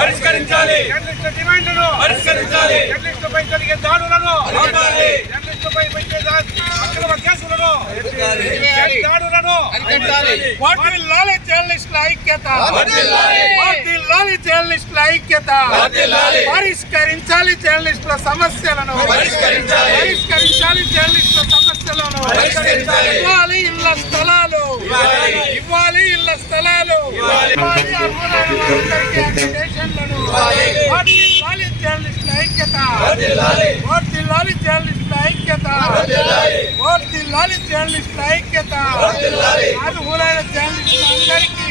పరిష్కరించాలి. జర్నలిస్టులపై జరిగే దాడులను, జర్నలిస్టులపై పెట్టే అక్రమ కేసులను, దాడులను వర్ధిల్లాలి జర్నలిస్టుల ఐక్యత, వర్ధిల్లాలి జర్నలిస్టుల ఐక్యత, పరిష్కరించాలి జర్నలిస్టుల సమస్యలను, పరిష్కరించాలి జర్నలిస్టుల సమస్యలను, ఇవ్వాలి ఇళ్ల స్థలాలు, ఇవ్వాలి ఇళ్ల స్థలాలు, ఇవ్వాలి అర్హులైన వారందరికీ అక్రిడేషన్లను, వర్ధిల్లాలి జర్నలిస్టుల ఐక్యత, వర్ధిల్లాలి జర్నలిస్టుల ఐక్యత, వర్ధిల్లాలి జర్నలిస్టుల ఐక్యత, అర్హులైన జర్నలిస్టులందరికీ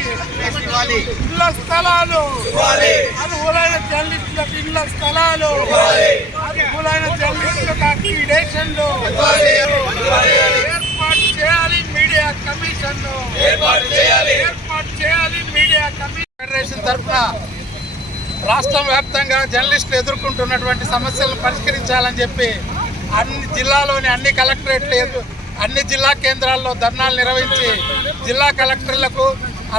ఇళ్ల స్థలాలు, అర్హులైన జర్నలిస్టులకు ఇళ్ల స్థలాలు, అర్హులైన జర్నలిస్టులకు అక్రిడేషన్లు ఏర్పాటు చేయాలి. మీడియా కమిషన్ ఏర్పాటు చేయాలి. మీడియా కమిషన్ ఫెడరేషన్ తరఫున రాష్ట్రం వ్యాప్తంగా జర్నలిస్టులు ఎదుర్కొంటున్నటువంటి సమస్యలను పరిష్కరించాలని చెప్పి అన్ని జిల్లాలోని అన్ని కలెక్టరేట్లు, అన్ని జిల్లా కేంద్రాల్లో ధర్నాలు నిర్వహించి జిల్లా కలెక్టర్లకు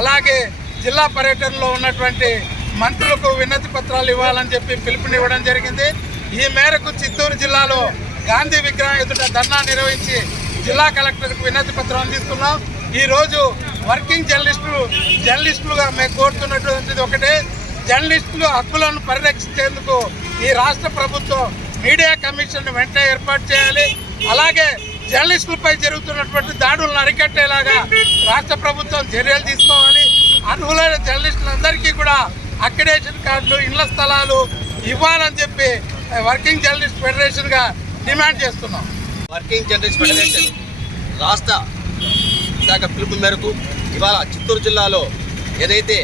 అలాగే జిల్లా పర్యటనలో ఉన్నటువంటి మంత్రులకు వినతి పత్రాలు ఇవ్వాలని చెప్పి పిలుపునివ్వడం జరిగింది. ఈ మేరకు చిత్తూరు జిల్లాలో గాంధీ విగ్రహం ఎదుట ధర్నా నిర్వహించి జిల్లా కలెక్టర్కు వినతి పత్రం అందిస్తున్నాం. ఈరోజు వర్కింగ్ జర్నలిస్టులుగా మేము కోరుతున్నటువంటిది ఒకటే, జర్నలిస్టులు హక్కులను పరిరక్షించేందుకు ఈ రాష్ట్ర ప్రభుత్వం మీడియా కమిషన్ వెంటనే ఏర్పాటు చేయాలి. అలాగే జర్నలిస్టులపై జరుగుతున్నటువంటి దాడులను అరికట్టేలాగా రాష్ట్ర ప్రభుత్వం చర్యలు తీసుకోవాలి. అర్హులైన జర్నలిస్టులందరికీ కూడా అక్రిడేషన్ కార్డులు, ఇళ్ల స్థలాలు ఇవ్వాలని చెప్పి వర్కింగ్ జర్నలిస్ట్ ఫెడరేషన్గా డిమాండ్ చేస్తున్నాం. వర్కింగ్ జర్నలిస్ట్ ఫెడరేషన్ రాష్ట్ర శాఖ పిలుపు మేరకు ఇవాళ చిత్తూరు జిల్లాలో ఏదైతే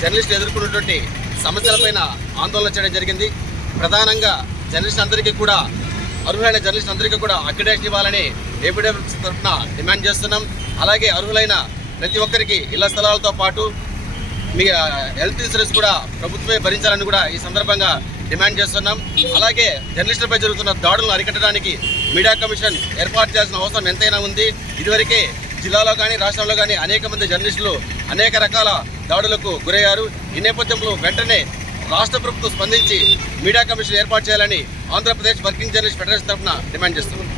జర్నలిస్టులు ఎదుర్కొన్నటువంటి సమస్యలపైన ఆందోళన చేయడం జరిగింది. ప్రధానంగా జర్నలిస్ట్ అందరికీ కూడా, అర్హులైన జర్నలిస్ట్ అందరికీ కూడా అక్రిడేషన్ ఇవ్వాలని ఏపీడబ్ల్యూసీ తరఫున డిమాండ్ చేస్తున్నాం. అలాగే అర్హులైన ప్రతి ఒక్కరికి ఇళ్ల స్థలాలతో పాటు మీ హెల్త్ ఇన్సూరెన్స్ కూడా ప్రభుత్వమే భరించాలని కూడా ఈ సందర్భంగా డిమాండ్ చేస్తున్నాం. అలాగే జర్నలిస్టులపై జరుగుతున్న దాడులను అరికట్టడానికి మీడియా కమిషన్ ఏర్పాటు చేయాల్సిన అవసరం ఎంతైనా ఉంది. ఇదివరకే జిల్లాలో కానీ రాష్ట్రంలో కానీ అనేక మంది జర్నలిస్టులు అనేక రకాల దాడులకు గురయ్యారు. ఈ నేపథ్యంలో వెంటనే రాష్ట్ర ప్రభుత్వం స్పందించి మీడియా కమిషన్ ఏర్పాటు చేయాలని ఆంధ్రప్రదేశ్ వర్కింగ్ జర్నలిస్ట్ ఫెడరేషన్ తరఫున డిమాండ్ చేస్తున్నాం.